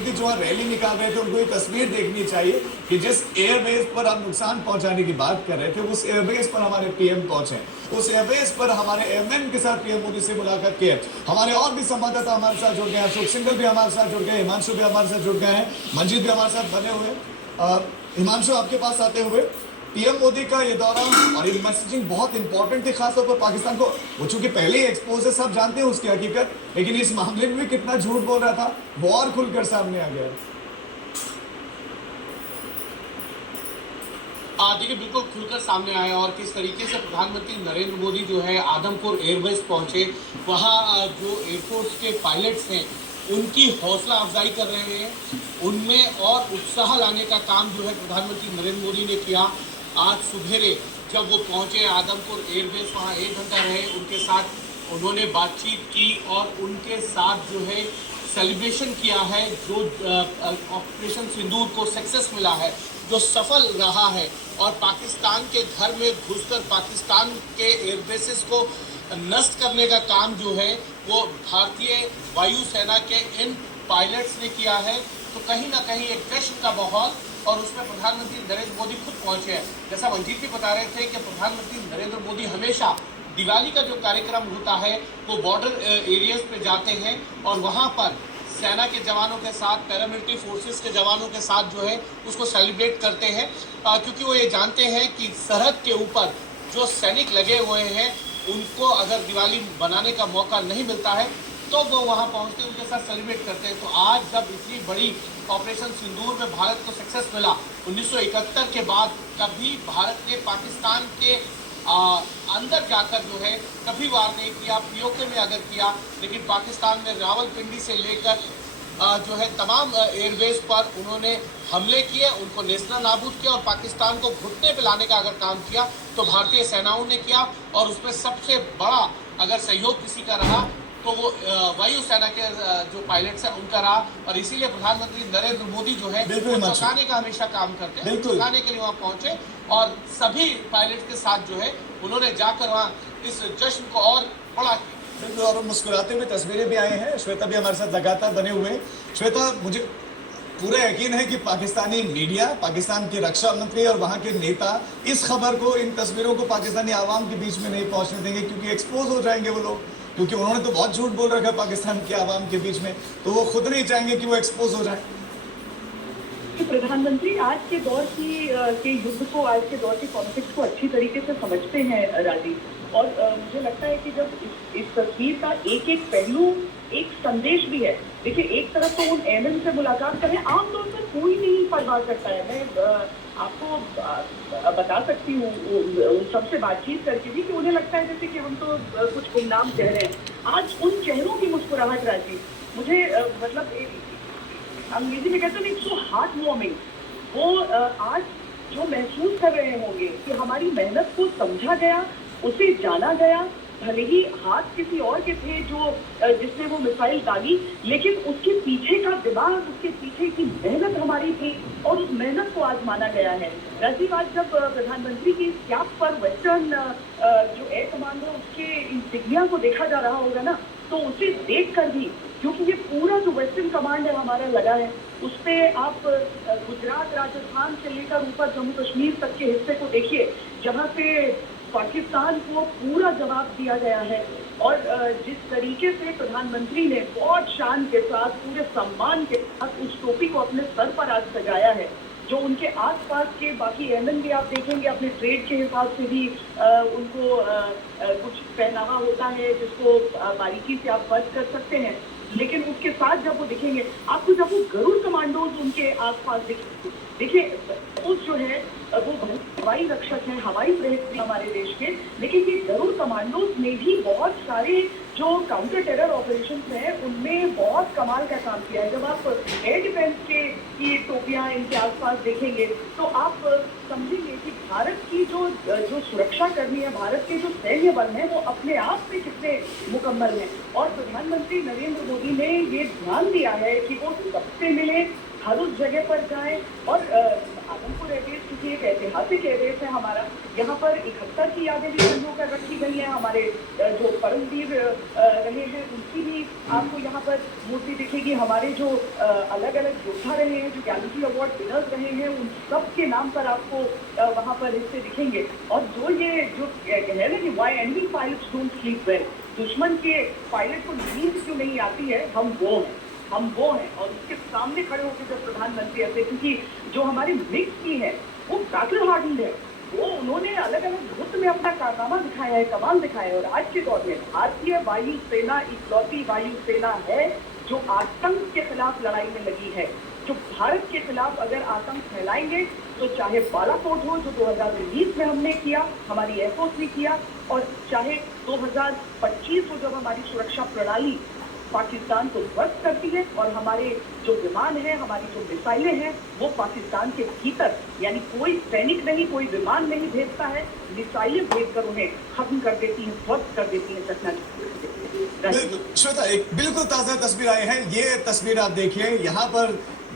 प्रतिनिधि जो रैली निकाल रहे थे उनको ये तस्वीर देखनी चाहिए कि जिस एयरबेस पर आप नुकसान पहुंचाने की बात कर रहे थे उस एयरबेस पर हमारे पीएम पहुंचे, उस एयरबेस पर हमारे एमएन के साथ पीएम मोदी से मुलाकात की है। हमारे और भी संवाददाता हमारे साथ जुड़ गए हैं, अशोक सिंघल भी हमारे साथ जुड़ गए, हिमांशु भी हमारे साथ जुड़ गए हैं, मंजीत भी हमारे साथ बने हुए हैं। हिमांशु, आपके पास आते हुए पीएम मोदी का ये दौरा और ये मैसेजिंग बहुत इंपॉर्टेंट थी खासतौर पर पाकिस्तान को। वो चूंकि पहले ही एक्सपोज है, सब जानते हैं उसकी हकीकत, लेकिन इस मामले में भी कितना झूठ बोल रहा था वो और खुलकर सामने आ गया। देखिए, बिल्कुल खुलकर सामने आया और किस तरीके से प्रधानमंत्री नरेंद्र मोदी जो है आदमपुर एयरबेस पहुंचे, वहां जो एयरफोर्स के पायलट्स हैं उनकी हौसला अफजाई कर रहे हैं, उनमें और उत्साह लाने का काम जो है प्रधानमंत्री नरेंद्र मोदी ने किया। आज सुबेरे जब वो पहुंचे आदमपुर एयरबेस, वहाँ 1 घंटा रहे, उनके साथ उन्होंने बातचीत की और उनके साथ जो है सेलिब्रेशन किया है। जो ऑपरेशन सिंदूर को सक्सेस मिला है, जो सफल रहा है और पाकिस्तान के घर में घुसकर पाकिस्तान के एयरबेसेस को नष्ट करने का काम जो है वो भारतीय वायुसेना के इन पायलट्स ने किया है, तो कहीं ना कहीं एक जश्न का माहौल, और उसमें प्रधानमंत्री नरेंद्र मोदी खुद पहुंचे हैं। जैसा मंजीत भी बता रहे थे कि प्रधानमंत्री नरेंद्र मोदी हमेशा दिवाली का जो कार्यक्रम होता है वो बॉर्डर एरियाज पे जाते हैं और वहाँ पर सेना के जवानों के साथ, पैरामिलिट्री फोर्सेस के जवानों के साथ जो है उसको सेलिब्रेट करते हैं, क्योंकि वो ये जानते हैं कि सरहद के ऊपर जो सैनिक लगे हुए हैं उनको अगर दिवाली बनाने का मौका नहीं मिलता है तो वो वहाँ पहुँचते उनके साथ सेलिब्रेट करते हैं। तो आज जब इतनी बड़ी ऑपरेशन सिंदूर में भारत को सक्सेस मिला, 1971 के बाद कभी भारत ने पाकिस्तान के अंदर जाकर जो है कभी वार नहीं किया, पीओके में अगर किया, लेकिन पाकिस्तान में रावलपिंडी से लेकर जो है तमाम एयरबेस पर उन्होंने हमले किए, उनको नेस्ता नाबूद किया और पाकिस्तान को घुटने पे लाने का अगर काम किया तो भारतीय सेनाओं ने किया। और उसमें सबसे बड़ा अगर सहयोग किसी का रहा तो वो वायुसेना के जो पायलट्स हैं उनका रहा, और इसीलिए प्रधानमंत्री नरेंद्र मोदी जो है चौंकाने का हमेशा काम करते हैं, चौंकाने के लिए वहाँ पहुंचे और सभी पायलट के साथ जो है उन्होंने जाकर वहाँ इस जश्न को और बड़ा किया। बिल्कुल, और मुस्कुराते हुए तस्वीरें भी आए हैं। श्वेता भी हमारे साथ लगातार बने हुए हैं। श्वेता, मुझे पूरा यकीन है कि पाकिस्तानी मीडिया, पाकिस्तान के रक्षा मंत्री और वहाँ के नेता इस खबर को, इन तस्वीरों को पाकिस्तानी आवाम के बीच में नहीं पहुँचने देंगे, क्योंकि एक्सपोज हो जाएंगे वो लोग, क्योंकि उन्होंने तो बहुत झूठ बोल रखा है पाकिस्तान के आवाम के बीच में, तो वो खुद नहीं चाहेंगे कि वो एक्सपोज हो जाए। प्रधानमंत्री आज के दौर के युद्ध को, आज के दौर के कॉन्फ्लिक्ट को अच्छी तरीके से समझते हैं राजीव, और मुझे लगता है कि जब इस तस्वीर का एक एक पहलू एक संदेश भी है। देखिए, एक तरफ तो उन एमएन से मुलाकात करें, आमतौर पर कोई नहीं परवाह करता है। मैं आपको बता सकती हूँ उन सबसे बातचीत करके भी कि उन्हें लगता है जैसे कि हम तो कुछ गुमनाम चेहरे हैं। आज उन चेहरों की मुस्कुराहट राजीव, मुझे मतलब अंग्रेजी में कहते हैं सो हार्ट वार्मिंग, वो आज जो महसूस कर रहे होंगे कि हमारी मेहनत को समझा गया, उसे जाना गया। भले ही हाथ किसी और के थे जो जिसने वो मिसाइल डाली, लेकिन उसके पीछे का दिमाग, उसके पीछे की मेहनत हमारी थी और उस मेहनत को आज माना गया है। राजीव, आज जब प्रधानमंत्री की कैप पर वेस्टर्न जो एयर कमांड है उसके इंसिग्निया को देखा जा रहा होगा ना, तो उसे देखकर भी, क्योंकि ये पूरा जो वेस्टर्न कमांड है हमारा लगा है, उस पर आप गुजरात, राजस्थान से लेकर ऊपर जम्मू कश्मीर तक के हिस्से को देखिए, जहाँ से पाकिस्तान को पूरा जवाब दिया गया है। और जिस तरीके से प्रधानमंत्री ने बहुत शान के साथ, पूरे सम्मान के साथ उस टोपी को अपने सर पर आज सजाया है, जो उनके आसपास के बाकी एमएन भी आप देखेंगे अपने ट्रेड के हिसाब से भी उनको कुछ पहनावा होता है जिसको बारीकी से आप फर्ज कर सकते हैं, लेकिन उसके साथ जब वो दिखेंगे आपको, जब वो गरुड़ कमांडोज उनके आसपास देखिए उस जो है वो हवाई रक्षक है, हवाई प्रहरी हमारे देश के, लेकिन ये गरुड़ कमांडोज ने भी बहुत सारे जो काउंटर टेरर ऑपरेशन हैं उनमें बहुत कमाल का काम किया है। जब आप एयर डिफेंस की टोपियां इनके आसपास देखेंगे तो आप समझेंगे कि भारत की जो सुरक्षा कर्मी है, भारत के जो सैन्य बल हैं, वो अपने आप में कितने मुकम्मल हैं। और प्रधानमंत्री नरेंद्र मोदी ने ये ध्यान दिया है कि वो सबसे मिले, हर उस जगह पर जाएं और आदमपुर एयरबेस क्योंकि एक ऐतिहासिक एयरबेस है हमारा, यहाँ पर 71 की यादें भी संजो कर रखी गई हैं। हमारे जो परमवीर रहे हैं उनकी भी आपको यहाँ पर मूर्ति दिखेगी। हमारे जो अलग अलग योद्धा रहे हैं, जो गैलेक्सी अवार्ड विनर्स रहे हैं, उन सब के नाम पर आपको वहाँ पर हिस्से दिखेंगे। और जो कह रहे कि why enemy pilots don't sleep well, दुश्मन के पायलट को नींद क्यों नहीं आती है, हम वो हैं। और उसके सामने खड़े होकर जब प्रधानमंत्री ऐसे, क्योंकि जो हमारी मिक्स की है वो बैटल हार्डन्ड है, वो उन्होंने अलग अलग युद्ध में अपना कारनामा दिखाया है, कमाल दिखाया है। और आज के दौर में भारतीय वायु सेना इकलौती वायु सेना है जो आतंक के खिलाफ लड़ाई में लगी है, जो भारत के खिलाफ अगर आतंक फैलाएंगे तो चाहे बालाकोट हो जो 2019 में हमने किया, हमारी एयरफोर्स ने किया, और चाहे 2025 हो जब हमारी सुरक्षा प्रणाली पाकिस्तान को ध्वस्त करती है और हमारे जो विमान हैं, हमारी जो मिसाइलें हैं, वो पाकिस्तान के भीतर, यानी कोई सैनिक नहीं, कोई विमान नहीं भेजता है, मिसाइलें भेजकर उन्हें खत्म कर देती हैं, ध्वस्त कर देती हैं, बिल्कुल श्वेता, एक बिल्कुल ताजा तस्वीर आई है। ये तस्वीर आप देखिए, यहाँ पर